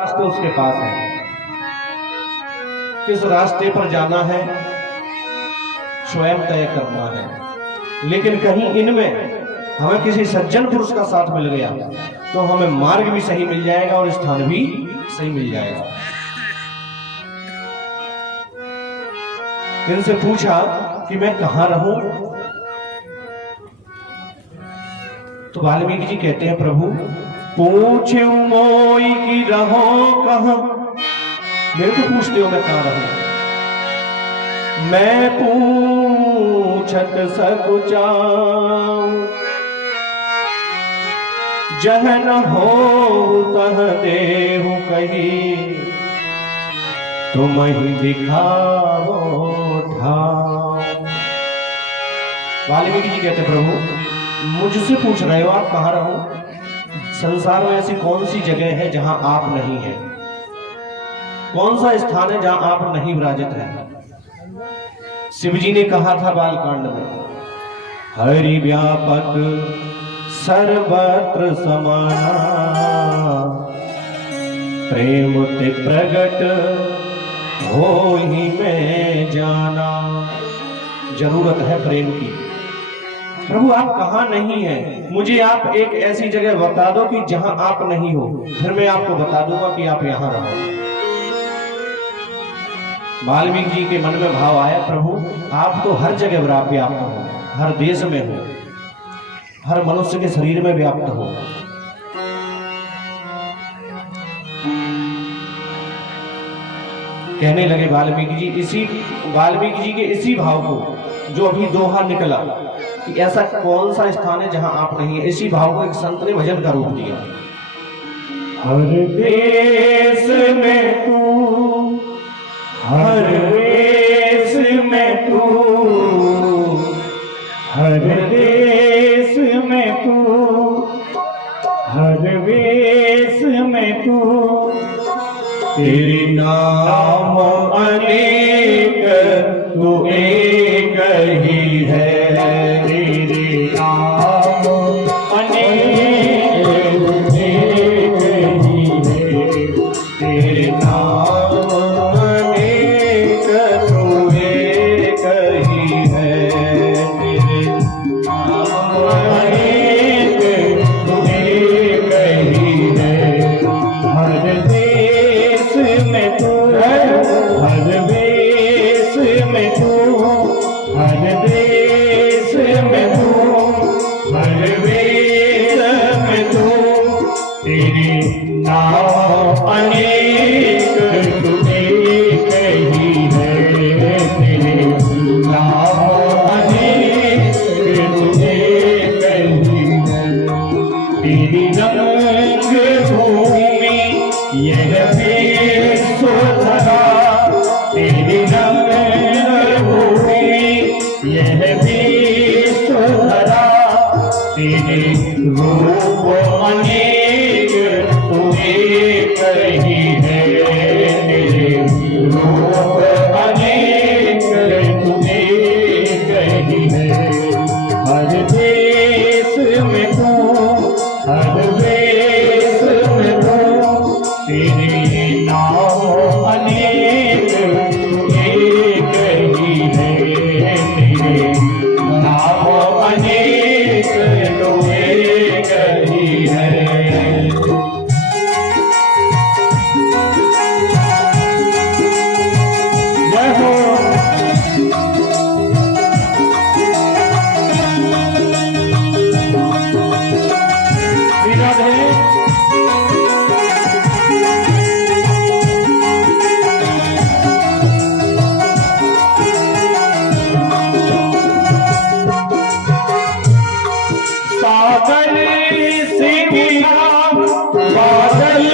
रास्ते उसके पास है, किस रास्ते पर जाना है स्वयं तय करना है। लेकिन कहीं इनमें हमें किसी सज्जन पुरुष का साथ मिल गया तो हमें मार्ग भी सही मिल जाएगा और स्थान भी सही मिल जाएगा। इनसे पूछा कि मैं कहां रहूं, तो वाल्मीकि जी कहते हैं प्रभु पूछो मोई की रहो कहां, मेरे को पूछते हो मैं कहां रहूं, मैं पूछत सकुचाऊं, जह न हो तह देहु कही, तुम ही दिखाओ ठाव। वाल्मीकि जी कहते प्रभु मुझसे पूछ रहे हो आप कहां रहूं, संसार में ऐसी कौन सी जगह है जहां आप नहीं है, कौन सा स्थान है जहां आप नहीं विराजित हैं। शिव जी ने कहा था बालकांड में, हरि व्यापक सर्वत्र समाना, प्रेम ते प्रगट हो ही में जाना। जरूरत है प्रेम की। प्रभु आप कहां नहीं हैं, मुझे आप एक ऐसी जगह बता दो कि जहां आप नहीं हो, फिर मैं आपको बता दूंगा कि आप यहां रहो। वाल्मीकि जी के मन में भाव आया प्रभु आप तो हर जगह व्याप्त हो, हर देश में हो, हर मनुष्य के शरीर में व्याप्त हो। कहने लगे वाल्मीकि जी के इसी भाव को जो अभी दोहा निकला कि ऐसा कौन सा स्थान है जहां आप नहीं है, इसी भाव को एक संत ने भजन का रूप दिया। हर देश में तू, हर देश में तू, हर देश में तू, हर देश में तू, तेरी नाम अनेक तू एक ही है, तेरी नाम अनेक एक ही है, तेरे नाम अनेक तू एक ही है, तेरे नाम अनेक तू एक ही है। हर देश में तू, हर देश में तू, हर देश में तू, हर देश में तू, तेरे नाम अनेक तू एक ही है, तेरे नाम अनेक तू एक ही है। तेरी रंग भूमि यह विश्वधरा, तेरी रंग भूमि यह विश्वधरा, तेरे रूप अनेक तू एक ही है, तेरे रूप अनेक तू एक ही है। हर देश में तू, हर देश में तू, तेरे नाम अनेक तू एक ही है, तेरे नाम अनेक तू एक ही है। जय हो राधे। सागर से गिरा बादल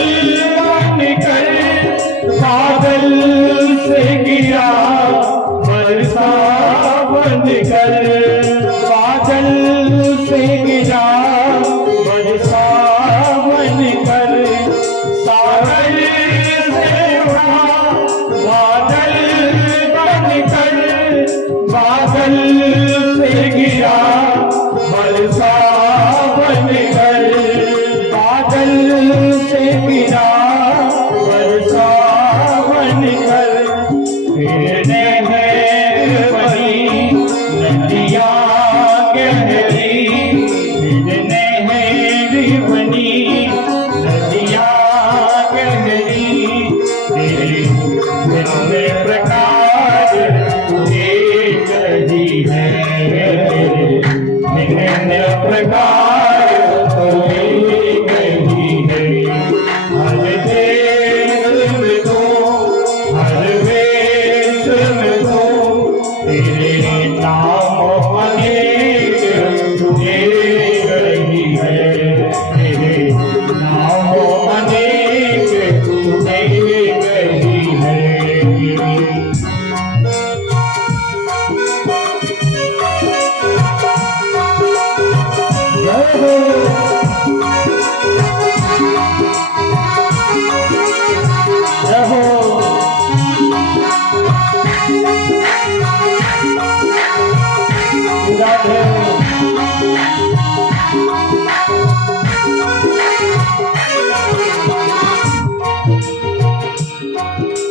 बनकर, बादल से गिरा बरसा बनकर, बादल से गिरा बरसा बनकर, सागर से उड़ा बादल बनकर, बादल से गिरा बरसा बनकर, बादल से गिरा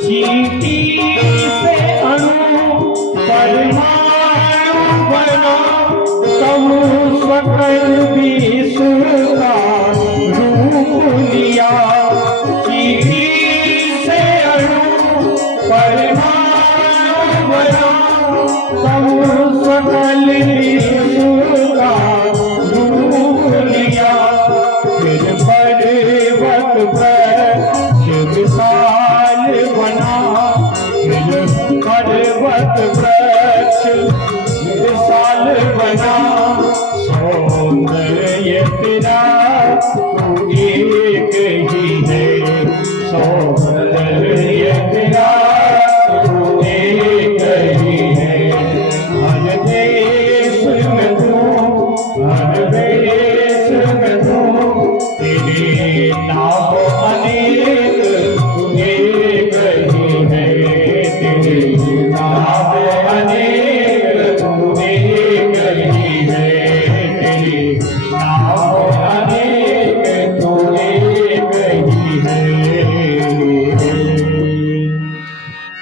चीटी से अणु परमाणु बना, तब सकल विश्व का रूप लिया। चीटी से अणु परमाणु बना, तब सकल विश्व का रूप लिया। फिर पर्वत वृक्ष विशाल बना, फिर पर्वत वृक्ष विशाल बना। सौंदर्य तेरा तू एक ही है, सौंदर्य तेरा तू एक ही है। हर देश में तू, हर देश में तू, तेरे नाम अनेक तू एक ही है। तेरे नाम अनेक तू एक ही है। तेरे नाम अनेक तू एक ही है।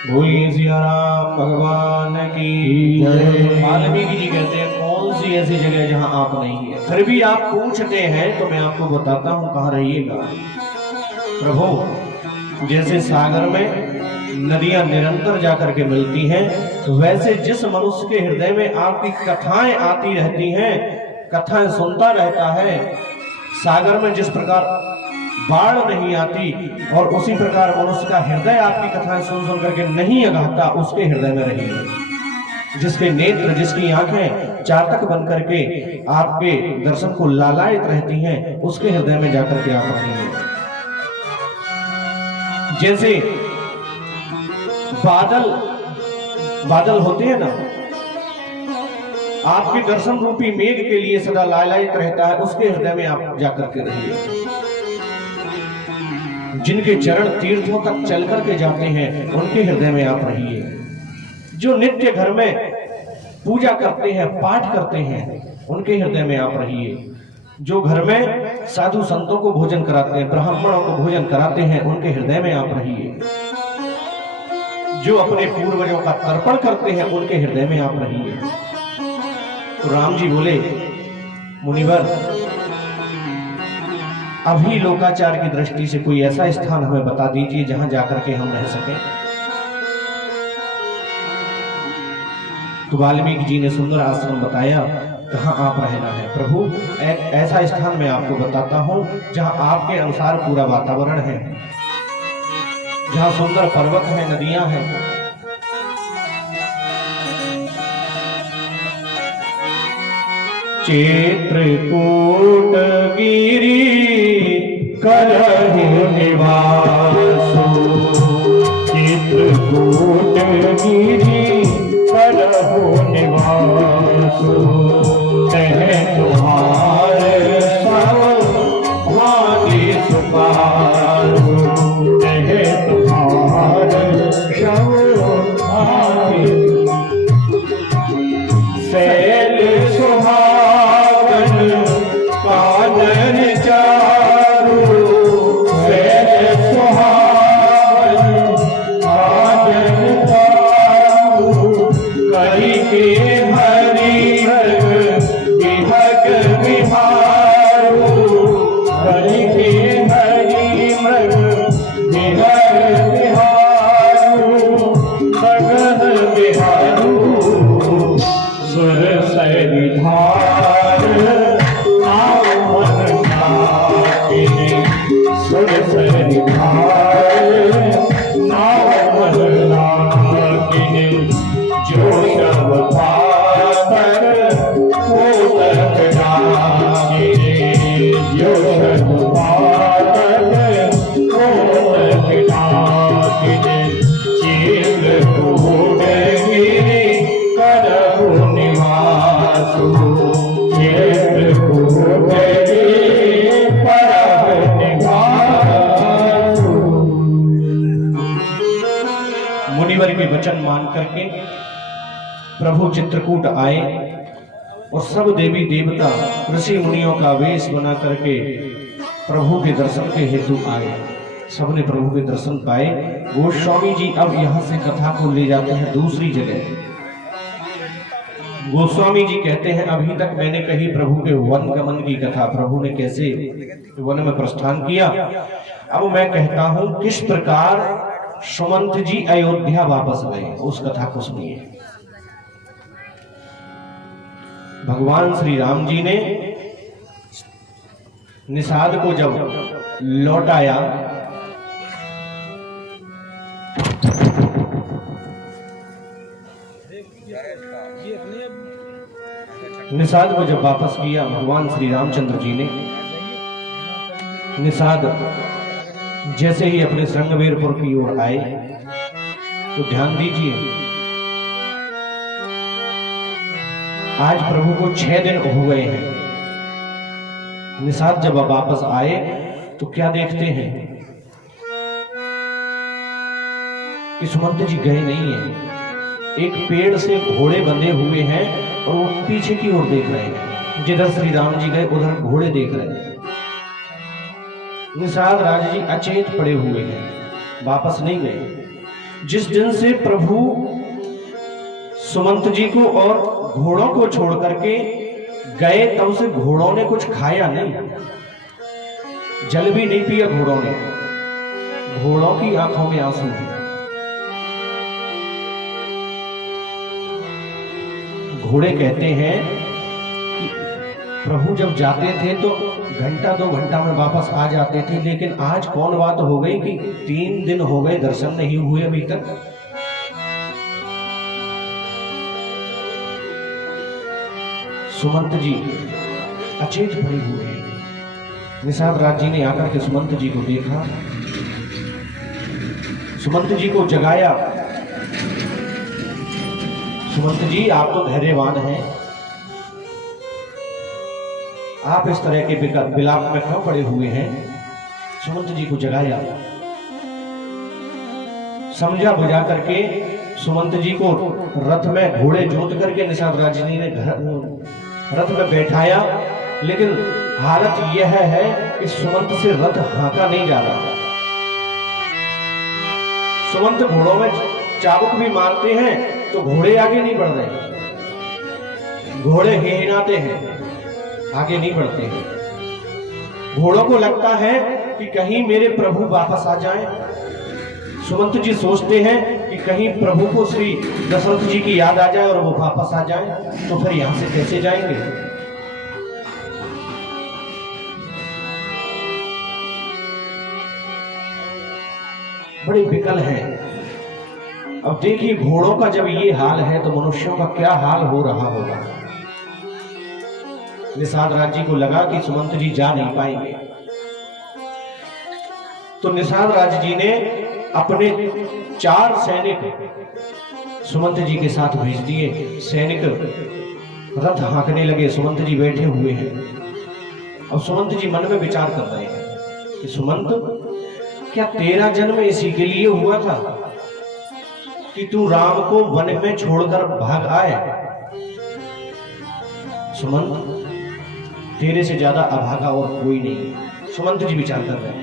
बोलिए सिया राम भगवान की जय। वाल्मीकि जी कहते हैं कौन सी ऐसी जगह जहां आप नहीं है। फिर भी आप पूछते हैं तो मैं आपको बताता हूं कहां रहिएगा। प्रभु जैसे सागर में नदियां निरंतर जाकर के मिलती हैं, वैसे जिस मनुष्य के हृदय में आपकी कथाएं आती रहती हैं, कथाएं सुनता रहता है, सागर में जिस प्रकार बाढ़ नहीं आती और उसी प्रकार मनुष्य का हृदय आपकी कथाएं सुन सुन करके नहीं अघाता, उसके हृदय में रहिए। जिसके नेत्र, जिसकी आंखें चातक बन करके आपके दर्शन को लालायित रहती हैं, उसके हृदय में जाकर के आप रहिए। जैसे बादल होते हैं ना, आपके दर्शन रूपी मेघ के लिए सदा लालायित रहता है, उसके हृदय में आप जाकर के रहिए। जिनके चरण तीर्थों तक चल करके जाते हैं, उनके हृदय में आप रहिए। जो नित्य घर में पूजा करते हैं, पाठ करते हैं, उनके हृदय में आप रहिए। जो घर में साधु संतों को भोजन कराते हैं, ब्राह्मणों को भोजन कराते हैं, उनके हृदय में आप रहिए। जो अपने पूर्वजों का तर्पण करते हैं, उनके हृदय में आप रहिए। तो राम जी बोले, मुनिवर अभी लोकाचार की दृष्टि से कोई ऐसा स्थान हमें बता दीजिए जहां जाकर के हम रह सकें। तो वाल्मीकि जी ने सुंदर आश्रम बताया, कहां आप रहना है। प्रभु एक ऐसा स्थान मैं आपको बताता हूं जहां आपके अनुसार पूरा वातावरण है, जहां सुंदर पर्वत है, नदियां हैं। चित्रकूट गिरी करहु निवासो, चित्रकूट गिरी करहु निवासो। तह तुम्हारे सब भाग्य सुपारो, तह तुम्हारे सब भाग्य। सैल सुहागन कानन चारु, सैल सुहागन कानन चारु। करी के हरि विहग विहारो, करी के हरि मृग विहग विहारो। सगन विहारो सुर सरिधार, नाव मन नाकिनी। सुर सरिधार, नाव मन नाकिनी। जो शब पाकर कोतक डाकिनी, जो शब पाकर कोतक डाकिनी। चित्रकूट गिरी करहु निवासो, चित्रकूट गिरी करहु निवासो। मुनिवर के वचन मान करके प्रभु चित्रकूट आए और सब देवी देवता ऋषि मुनियों का वेश बना करके प्रभु के दर्शन के हेतु आए। सबने प्रभु के दर्शन पाए। गोस्वामी जी अब यहां से कथा को ले जाते हैं दूसरी जगह। गोस्वामी जी कहते हैं अभी तक मैंने कही प्रभु के वन गमन की कथा, प्रभु ने कैसे वन में प्रस्थान किया। अब मैं कहता हूं किस प्रकार सुमंत जी अयोध्या वापस गए, उस कथा को सुनिए। भगवान श्री राम जी ने निषाद को जब लौटाया, निषाद को जब वापस किया भगवान श्री रामचंद्र जी ने, निषाद जैसे ही अपने श्रृंगवेरपुर की ओर आए तो ध्यान दीजिए, आज प्रभु को 6 दिन हो गए हैं। निषाद जब वापस आए तो क्या देखते हैं कि सुमंत जी गए नहीं है। एक पेड़ से घोड़े बंधे हुए हैं और वो पीछे की ओर देख रहे हैं, जिधर श्री राम जी गए उधर घोड़े देख रहे हैं। निषाद राजा जी अचेत पड़े हुए हैं, वापस नहीं गए। जिस दिन से प्रभु सुमंत जी को और घोड़ों को छोड़ करके गए तब से घोड़ों ने कुछ खाया नहीं, जल भी नहीं पिया घोड़ों ने। घोड़ों की आंखों में आंसू है। घोड़े कहते हैं कि प्रभु जब जाते थे तो घंटा 2 घंटा में वापस आ जाते थे, लेकिन आज कौन बात हो गई कि 3 दिन हो गए दर्शन नहीं हुए अभी तक। सुमंत जी अचेत पड़े हुए हैं। निषाद राज जी ने आकर के सुमंत जी को देखा, सुमंत जी को जगाया। सुमंत जी आप तो धैर्यवान हैं, आप इस तरह के विलाप में क्यों पड़े हुए हैं। सुमंत जी को जगाया, समझा बुझा करके सुमंत जी को रथ में घोड़े जोत करके निषाद राज जी ने रथ में बैठाया। लेकिन हालत यह है कि सुमंत से रथ हाँका नहीं जा रहा। सुमंत घोड़ों में चाबुक भी मारते हैं तो घोड़े आगे नहीं बढ़ रहे, घोड़े हिनाते हैं, आगे नहीं बढ़ते हैं। घोड़ों को लगता है कि कहीं मेरे प्रभु वापस आ जाएं। सुमंत जी सोचते हैं कि कहीं प्रभु को श्री दशरथ जी की याद आ जाए और वो वापस आ जाए, तो फिर यहां से कैसे जाएंगे। बड़ी विकल है। अब देखिए घोड़ों का जब ये हाल है तो मनुष्यों का क्या हाल हो रहा होगा। निषाद राज जी को लगा कि सुमंत जी जा नहीं पाएंगे, तो निषाद राज जी ने अपने 4 सैनिक सुमंत जी के साथ भेज दिए। सैनिक रथ हाँकने लगे, सुमंत जी बैठे हुए हैं। अब सुमंत जी मन में विचार कर रहे हैं कि सुमंत, क्या तेरा जन्म इसी के लिए हुआ था कि तू राम को वन में छोड़कर भाग आए। सुमंत, तेरे से ज्यादा अभागा और कोई नहीं। सुमंत जी विचार कर रहे हैं।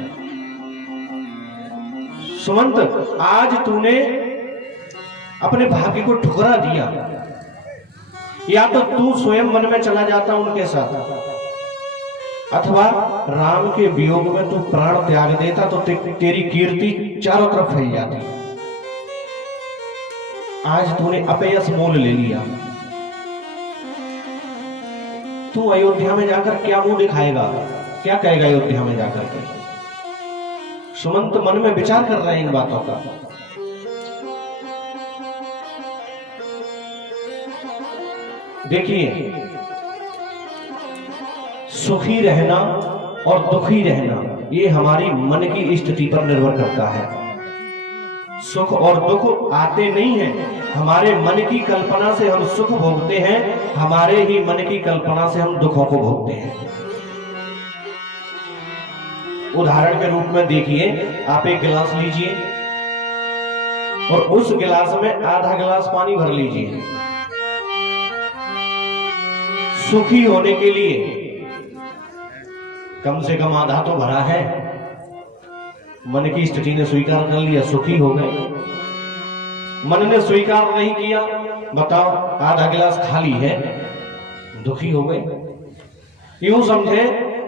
सुमंत, आज तूने अपने भाग्य को ठुकरा दिया। या तो तू स्वयं वन में चला जाता उनके साथ, अथवा राम के वियोग में तू प्राण त्याग देता तो तेरी कीर्ति चारों तरफ फैल जाती। आज तूने अपयश मोल ले लिया। तू अयोध्या में जाकर क्या मुंह दिखाएगा, क्या कहेगा अयोध्या में जाकर के। सुमंत मन में विचार कर रहे हैं इन बातों का। देखिए, सुखी रहना और दुखी रहना ये हमारी मन की स्थिति पर निर्भर करता है। सुख और दुख आते नहीं हैं, हमारे मन की कल्पना से हम सुख भोगते हैं, हमारे ही मन की कल्पना से हम दुखों को भोगते हैं। उदाहरण के रूप में देखिए, आप एक गिलास लीजिए और उस गिलास में आधा गिलास पानी भर लीजिए। सुखी होने के लिए कम से कम आधा तो भरा है। मन की स्थिति ने स्वीकार कर लिया, सुखी हो गए। मन ने स्वीकार नहीं किया, बताओ आधा गिलास खाली है, दुखी हो गए। यूं समझे,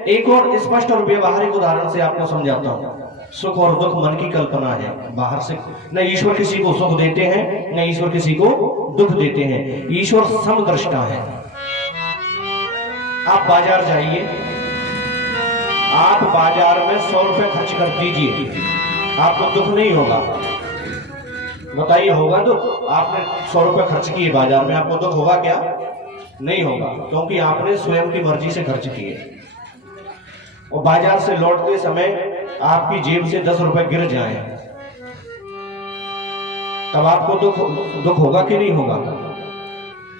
एक और स्पष्ट और व्यवहारिक उदाहरण से आपको समझाता हूं। सुख और दुख मन की कल्पना है, बाहर से न ईश्वर किसी को सुख देते हैं, न ईश्वर किसी को दुख देते हैं। ईश्वर समदृष्टा है। आप बाजार जाइए, आप बाजार में 100 रुपए खर्च कर दीजिए, आपको दुख नहीं होगा। बताइए, होगा दुख? आपने 100 रुपए खर्च किए बाजार में, आपको दुख होगा क्या? नहीं होगा, क्योंकि आपने स्वयं की मर्जी से खर्च किए। और बाजार से लौटते समय आपकी जेब से 10 रुपए गिर जाएं, तब आपको दुख होगा कि नहीं होगा?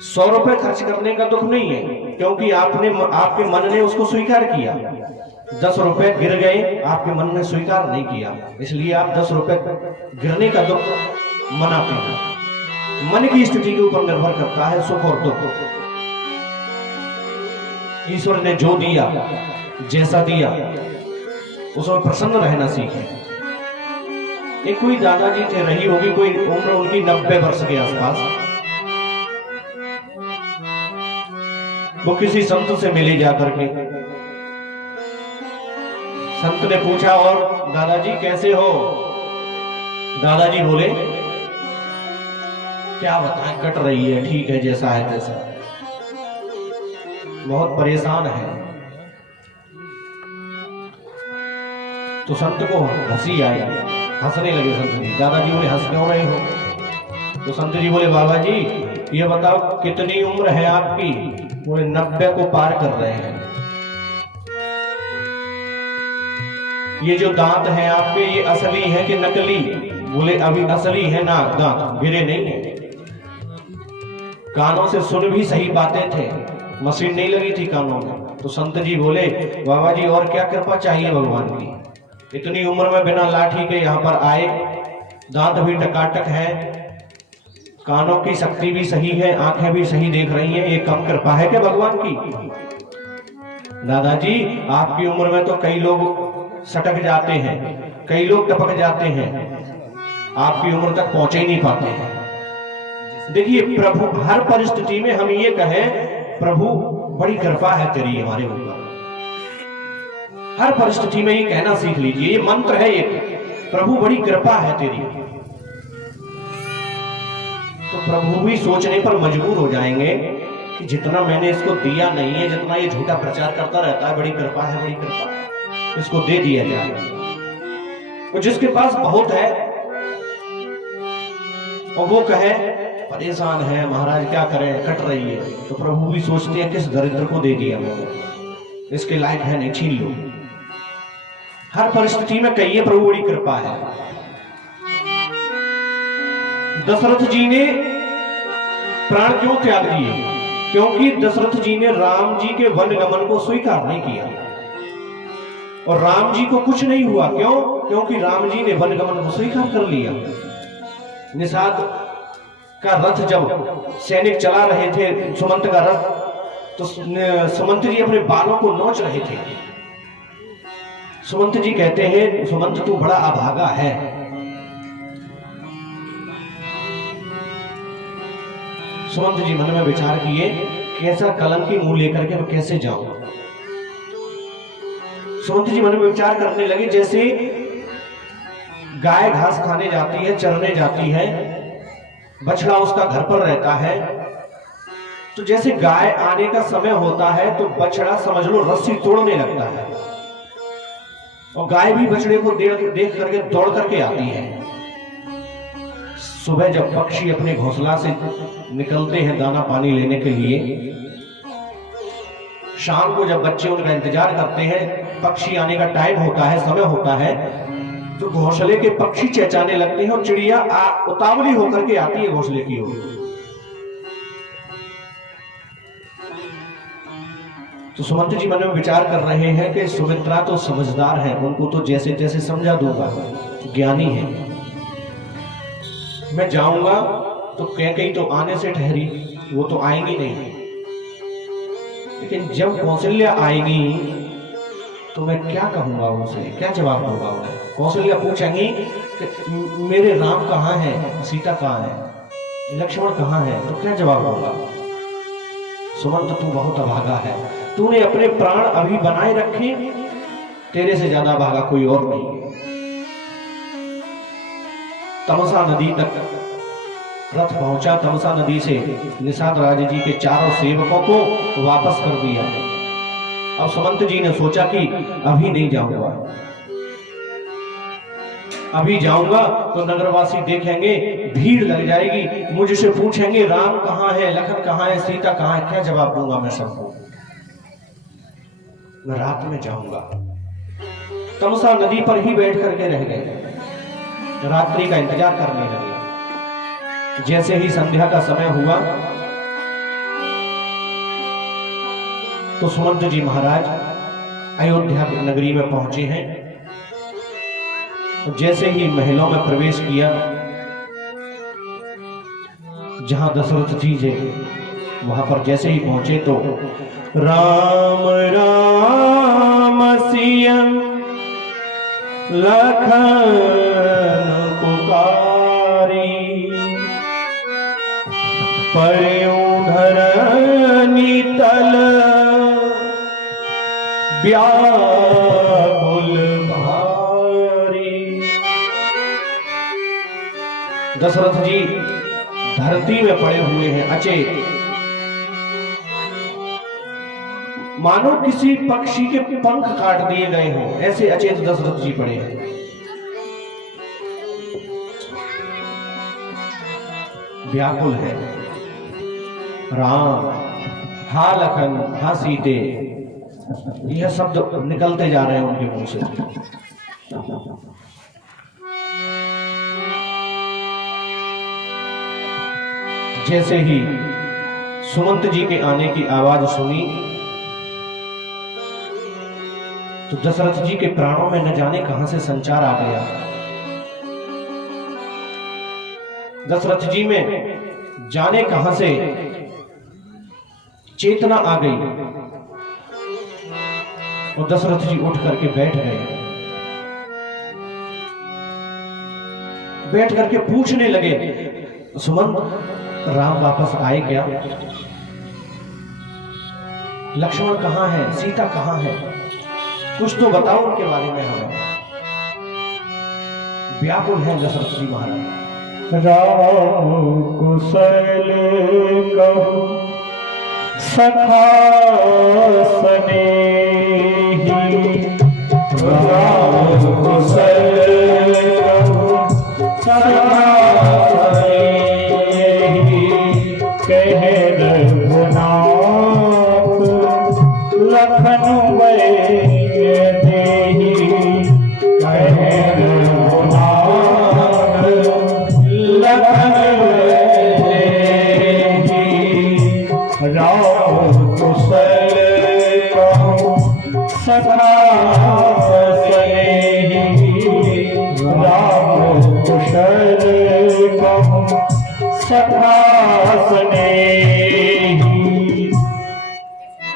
100 रुपए खर्च करने का दुख नहीं है, क्योंकि आपके मन ने उसको स्वीकार किया। 10 रुपए गिर गए, आपके मन ने स्वीकार नहीं किया, इसलिए आप 10 रुपए गिरने का दुख मनाते हैं। मन की स्थिति के ऊपर निर्भर करता है सुख और दुख। ईश्वर ने जो दिया, जैसा दिया, उसमें प्रसन्न रहना सीखें। एक कोई दादाजी थे, रही होगी कोई उम्र उनकी 90 वर्ष के आसपास। वो किसी संत से मिले जाकर के। संत ने पूछा, और दादाजी कैसे हो? दादाजी बोले, क्या बताएं, कट रही है, ठीक है, जैसा है तैसा। बहुत परेशान है। तो संत को हंसी आई, हंसने लगे संत जी। दादाजी बोले, हंस क्यों रहे हो? तो संत जी बोले, बाबा जी ये बताओ कितनी उम्र है आपकी? बोले 90 को पार कर रहे हैं। ये जो दांत हैं आपके, ये असली है कि नकली? बोले अभी असली है ना, दांत गिरे नहीं है। कानों से सुन भी सही पाते थे, मशीन नहीं लगी थी कानों में। तो संत जी बोले, बाबा जी और क्या कृपा चाहिए भगवान की? इतनी उम्र में बिना लाठी के यहाँ पर आए, दांत भी टकाटक है, कानों की शक्ति भी सही है, आंखें भी सही देख रही हैं, ये कम कृपा है क्या भगवान की? दादाजी आपकी उम्र में तो कई लोग सटक जाते हैं, कई लोग टपक जाते हैं, आपकी उम्र तक पहुंचे ही नहीं पाते हैं। देखिए, प्रभु हर परिस्थिति में हम ये कहें, प्रभु बड़ी कृपा है तेरी हमारे ऊपर। हर परिस्थिति में ये कहना सीख लीजिए, ये मंत्र है एक, प्रभु बड़ी कृपा है तेरी। तो प्रभु भी सोचने पर मजबूर हो जाएंगे कि जितना मैंने इसको दिया नहीं है, जितना ये झूठा प्रचार करता रहता है, बड़ी कृपा है, बड़ी कृपा है, इसको दे दिया जाए। और जिसके पास बहुत है और वो कहे परेशान है महाराज, क्या करें, कट रही है, तो प्रभु भी सोचते हैं किस दरिद्र को दे दिया मैंने, इसके लायक है नहीं, छीन लो। हर परिस्थिति में कहिए प्रभु बड़ी कृपा है। दशरथ जी ने प्राण क्यों त्याग दिए? क्योंकि दशरथ जी ने राम जी के वनगमन को स्वीकार नहीं किया, और राम जी को कुछ नहीं हुआ। क्यों? क्योंकि राम जी ने वनगमन को स्वीकार कर लिया। निषाद का रथ जब सैनिक चला रहे थे, सुमंत का रथ, तो सुमंत जी अपने बालों को नोच रहे थे। सुमंत जी कहते हैं, सुमंत तू बड़ा अभागा है। सुमंत जी मन में विचार किए, कैसा कलंकी मुंह लेकर के मैं कैसे जाऊं। सुमंत जी मन में विचार करने लगे, जैसे गाय घास खाने जाती है, चरने जाती है, बछड़ा उसका घर पर रहता है, तो जैसे गाय आने का समय होता है तो बछड़ा समझ लो रस्सी तोड़ने लगता है, और गाय भी बछड़े को देख करके दौड़ करके आती है। सुबह जब पक्षी अपने घोंसला से निकलते हैं दाना पानी लेने के लिए, शाम को जब बच्चे उनका इंतजार करते हैं, पक्षी आने का टाइम होता है, समय होता है, तो घोंसले के पक्षी चहचहाने लगते हैं और चिड़िया उतावली होकर के आती है घोंसले की ओर। तो सुमंत जी मन में विचार कर रहे हैं कि सुमित्रा तो समझदार है, उनको तो जैसे तैसे समझा दूंगा, ज्ञानी है, मैं जाऊंगा तो कहीं तो आने से ठहरी, वो तो आएंगी नहीं। लेकिन जब कौशल्या आएगी तो मैं क्या कहूंगा उनसे, क्या जवाब दूंगा उन्हें? कौशल्या पूछेंगी कि मेरे राम कहाँ है, सीता कहाँ है, लक्ष्मण कहाँ है, तो क्या जवाब दूंगा? सुमंत तू बहुत अभागा है, तूने अपने प्राण अभी बनाए रखे, तेरे से ज्यादा भागा कोई और नहीं है। तमसा नदी तक रथ पहुंचा। तमसा नदी से निषाद राज जी के चारों सेवकों को वापस कर दिया। अब सुमंत जी ने सोचा कि अभी नहीं जाऊंगा, अभी जाऊंगा तो नगरवासी देखेंगे, भीड़ लग जाएगी, मुझसे पूछेंगे राम कहाँ है, लखन कहाँ है, सीता कहाँ है, क्या जवाब दूंगा मैं सबको? मैं रात में जाऊंगा। तमसा नदी पर ही बैठ करके रह गए, रात्रि का इंतजार करने लगे। जैसे ही संध्या का समय हुआ तो सुमंत जी महाराज अयोध्या नगरी में पहुंचे हैं। जैसे ही महलों में प्रवेश किया, जहां दशरथ जी थे वहां पर जैसे ही पहुंचे तो राम राम सिया लखन पुकारी, पर्यों धरनी तल व्याकुल भारी। दशरथ जी धरती में पड़े हुए हैं अचेत, मानो किसी पक्षी के पंख काट दिए गए हों, ऐसे अचेत दशरथ जी पड़े हैं। व्याकुल है। राम, हा लखन, हा सीते, यह शब्द निकलते जा रहे हैं उनके मुंह से। जैसे ही सुमंत जी के आने की आवाज सुनी तो दशरथ जी के प्राणों में न जाने कहां से संचार आ गया। दशरथ जी में जाने कहां से चेतना आ गई और दशरथ जी उठ करके बैठ गए। बैठ करके पूछने लगे, सुमंत राम वापस आए क्या? लक्ष्मण कहां है, सीता कहां है, कुछ तो बताओ उनके बारे में हमें। व्याकुल है दशरथ जी महाराज। राम कुशल कहु सखा स्नेही, राम कुशल कहु सखा स्नेही, कह रघुनाथ लखन सखा स्नेही, राम कुशल कहु सखा स्नेही।